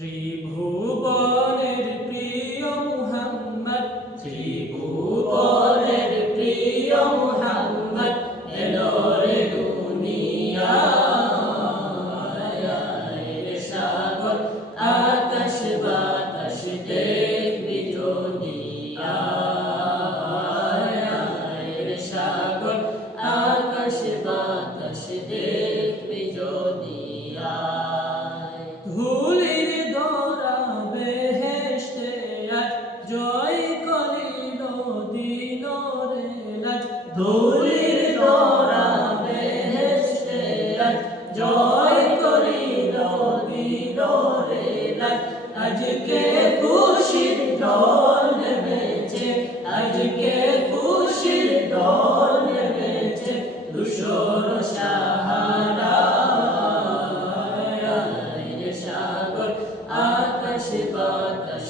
ত্রিভুবনের প্রিয় মুহাম্মদ, ত্রিভুবনের প্রিয় মুহাম্মদ এলো রে দুনিয়ায়। রে সাগর আকাশ বাতাস দেখবি যদি রে সাগর আকাশ বাতাস দেখবি যদি ধুলির ধরা বেহেশতে আজ জয় করিল দিল রে লাজ। ধুলির ধরা বেহেশতে আজ জয় করিল দিল রে লাজ। আজকে খুশির ঢল নেমেছে, আজকে খুশির ঢল নেমেছে ধূসর সাহারায়। রে সাগর আকাশ বাতাস